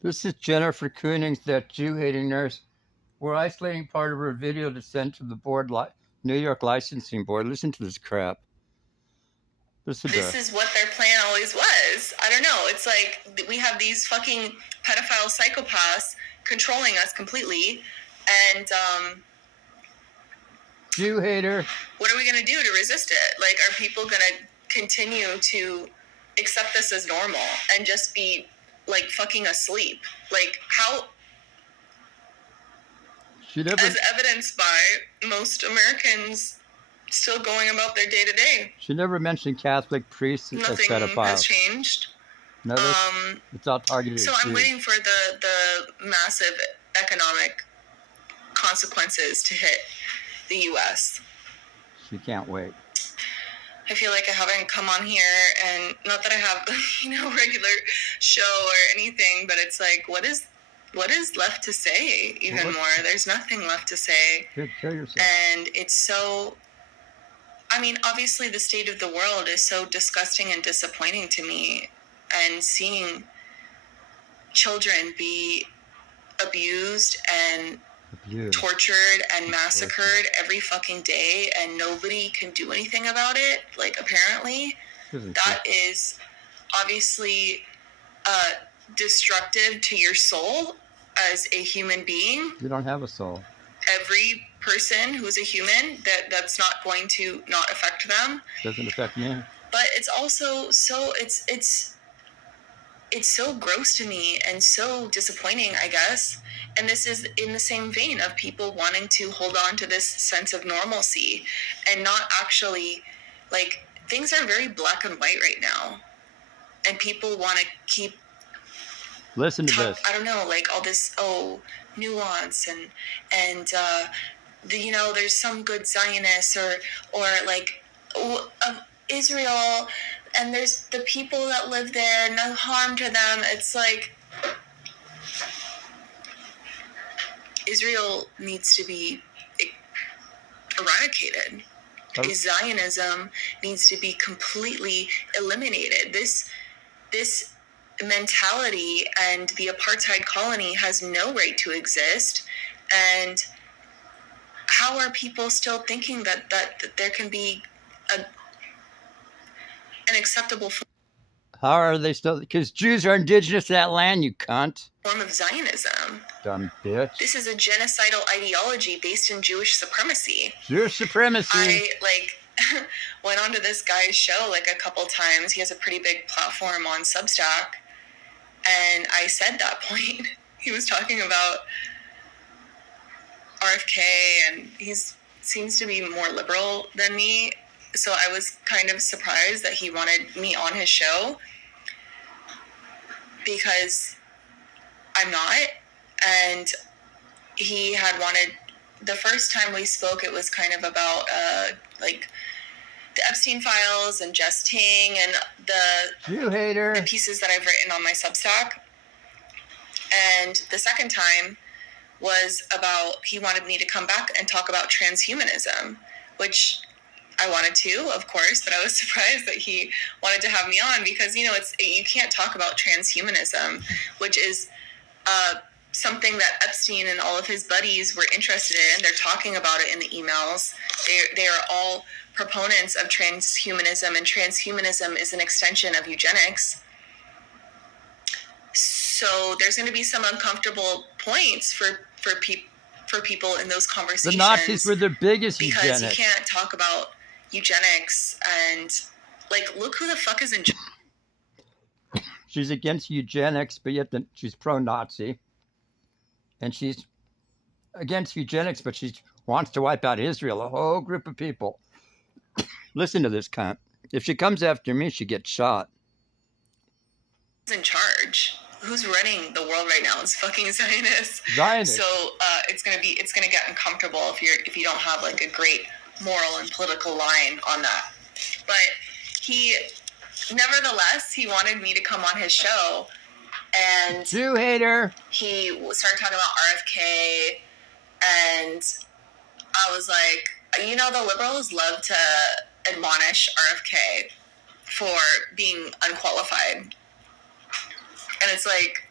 This is Jennifer Koonings, that Jew-hating nurse. We're isolating part of her video to send to the board, New York Licensing Board. Listen to this crap. This is what their plan always was. I don't know. It's like we have these fucking pedophile psychopaths controlling us completely, and Jew hater. What are we gonna do to resist it? Like, are people gonna continue to accept this as normal and just be like fucking asleep? Like, how? As evidenced by most Americans still going about their day to day. She never mentioned Catholic priests as pedophiles. Nothing has changed. No, it's all targeted. So I'm waiting for the massive economic consequences to hit the U.S. She can't wait. I feel like I haven't come on here, and not that I have, regular show or anything, but it's like, what is left to say even more? There's nothing left to say. Kill yourself. And it's so, obviously the state of the world is so disgusting and disappointing to me, and seeing children be abused and tortured and massacred every fucking day, and nobody can do anything about it. Like, apparently, that is obviously destructive to your soul as a human being. You don't have a soul. Every person who's a human, that's not going to not affect them. Doesn't affect me. But it's also so it's so gross to me and so disappointing, I guess. And this is in the same vein of people wanting to hold on to this sense of normalcy and not actually, like, things are very black and white right now. And people want to keep... Listen to this. I don't know, like all this, nuance and there's some good Zionists or like Israel, and there's the people that live there, no harm to them. It's like, Israel needs to be eradicated. Zionism needs to be completely eliminated. This mentality and the apartheid colony has no right to exist. And how are people still thinking that there can be an acceptable How are they still? Because Jews are indigenous to that land, you cunt. Form of Zionism. Dumb bitch. This is a genocidal ideology based in Jewish supremacy. Jewish supremacy. I went onto this guy's show a couple times. He has a pretty big platform on Substack. And I said that point. He was talking about RFK, and he seems to be more liberal than me. So I was kind of surprised that he wanted me on his show, because I'm not. And he had wanted, the first time we spoke, it was kind of about the Epstein files and Jess Ting and the pieces that I've written on my Substack. And the second time was about, he wanted me to come back and talk about transhumanism, which I wanted to, of course, but I was surprised that he wanted to have me on, because, you can't talk about transhumanism, which is something that Epstein and all of his buddies were interested in. They're talking about it in the emails. They are all proponents of transhumanism, and transhumanism is an extension of eugenics. So there's going to be some uncomfortable points for people in those conversations. The Nazis were the biggest because eugenics. You can't talk about eugenics and, look who the fuck is in... She's against eugenics, but yet she's pro-Nazi. And she's against eugenics, but she wants to wipe out Israel, a whole group of people. Listen to this cunt. If she comes after me, she gets shot. In charge. Who's running the world right now is fucking Zionists. Zionists. So it's gonna get uncomfortable if you don't have a great moral and political line on that. But nevertheless, he wanted me to come on his show. And Jew hater. He started talking about RFK, and I was like, the liberals love to admonish RFK for being unqualified. And it's like,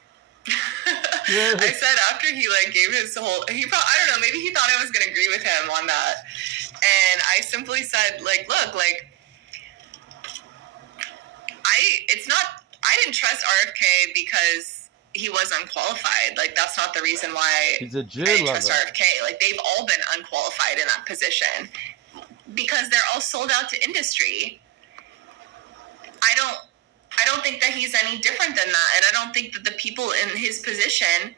I said after he like gave his whole, I don't know, maybe he thought I was going to agree with him on that. And I simply said, like, look, like, I didn't trust RFK because he was unqualified. Like, that's not the reason why He's a Jew I didn't lover. trust RFK. Like, they've all been unqualified in that position because they're all sold out to industry. I don't think that he's any different than that, and I don't think that the people in his position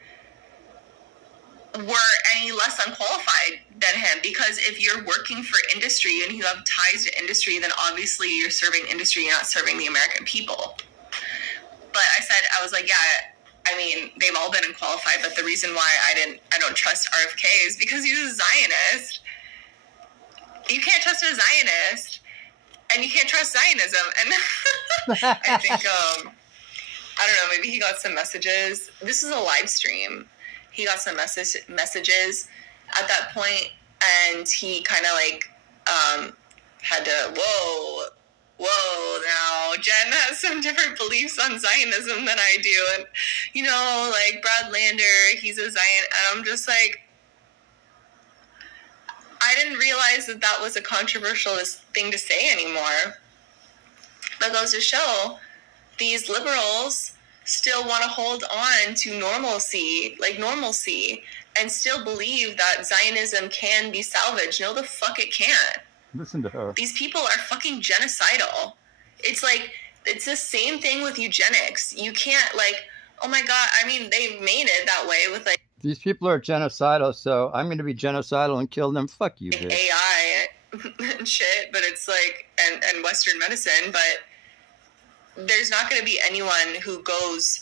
were any less unqualified than him, because if you're working for industry and you have ties to industry, then obviously you're serving industry, you're not serving the American people. But I was like, yeah, I mean, they've all been unqualified, but the reason why I don't trust RFK is because he's a Zionist. You can't trust a Zionist, and you can't trust Zionism. And I think, I don't know, maybe he got some messages. This is a live stream. He got some messages at that point, and he kind of like had to, whoa, now Jen has some different beliefs on Zionism than I do. And, you know, like Brad Lander, he's a Zion. And I'm just like, I didn't realize that was a controversial thing to say anymore. That goes to show these liberals still want to hold on to normalcy, and still believe that Zionism can be salvaged. No, the fuck it can't. Listen to her. These people are fucking genocidal. It's like, it's the same thing with eugenics. You can't, like, oh my God, I mean, they've made it that way with, like, these people are genocidal, so I'm going to be genocidal and kill them. Fuck you, bitch. AI and shit, but it's like, and Western medicine, but there's not going to be anyone who goes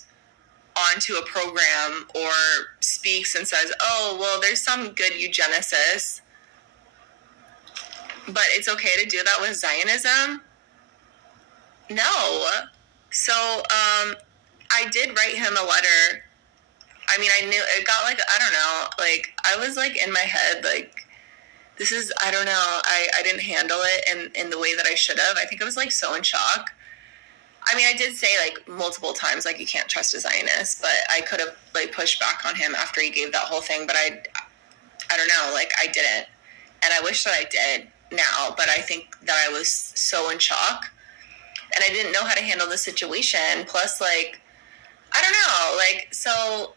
onto a program or speaks and says, oh, well, there's some good eugenicists, but it's okay to do that with Zionism? No. So, I did write him a letter. I mean, I knew, it got like, I don't know, like, I was like in my head, like, this is, I don't know, I didn't handle it in the way that I should have. I think I was like so in shock. I mean, I did say like multiple times, like, you can't trust a Zionist, but I could have like pushed back on him after he gave that whole thing, but I don't know, like, I didn't. And I wish that I did now, but I think that I was so in shock and I didn't know how to handle the situation. Plus, like, I don't know, like, so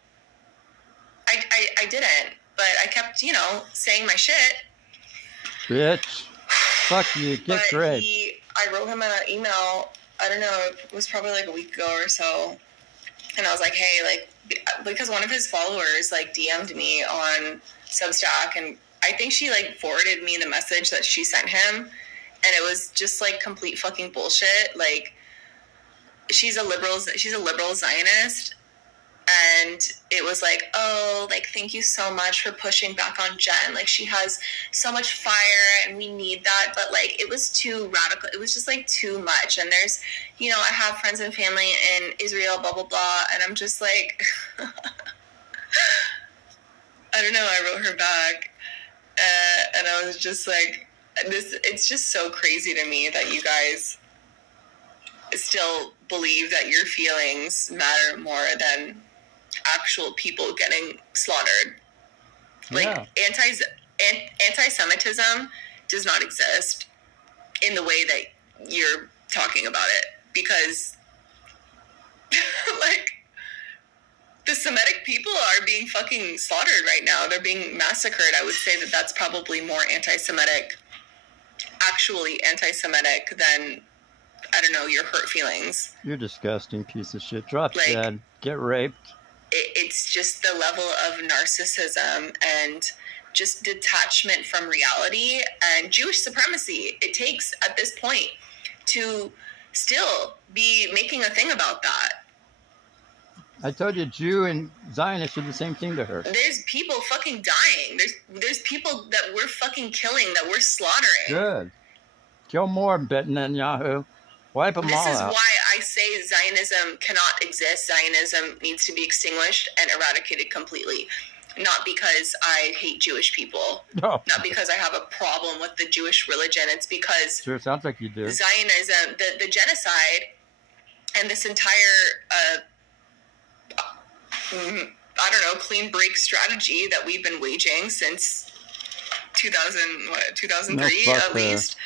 I didn't, but I kept, you know, saying my shit. Bitch. Fuck you. Get great. I wrote him an email, I don't know, it was probably like a week ago or so. And I was like, hey, like, because one of his followers, like, DM'd me on Substack, and I think she, like, forwarded me the message that she sent him. And it was just, like, complete fucking bullshit. Like, she's a liberal Zionist. And it was like, oh, like, thank you so much for pushing back on Jen. Like, she has so much fire and we need that. But, like, it was too radical. It was just, like, too much. And there's, you know, I have friends and family in Israel, blah, blah, blah. And I'm just like, I don't know. I wrote her back. And I was just like, it's just so crazy to me that you guys still believe that your feelings matter more than actual people getting slaughtered. Like, yeah. Anti-Semitism does not exist in the way that you're talking about it, because like, the Semitic people are being fucking slaughtered right now. They're being massacred. I would say that that's probably more actually anti-Semitic than, I don't know, your hurt feelings. You're a disgusting piece of shit. Drop like, dead. Get raped. It's just the level of narcissism and just detachment from reality and Jewish supremacy it takes at this point to still be making a thing about that. I told you, Jew and Zionist are the same thing to her. There's people fucking dying. There's people that we're fucking killing, that we're slaughtering. Good. Kill more, Netanyahu. Wipe them all out. This is why I say Zionism cannot exist. Zionism needs to be extinguished and eradicated completely. Not because I hate Jewish people. No. Not because I have a problem with the Jewish religion. It's because Sure, sounds like you do. Zionism, the genocide, and this entire I don't know, clean break strategy that we've been waging since 2003 No, fuck at least.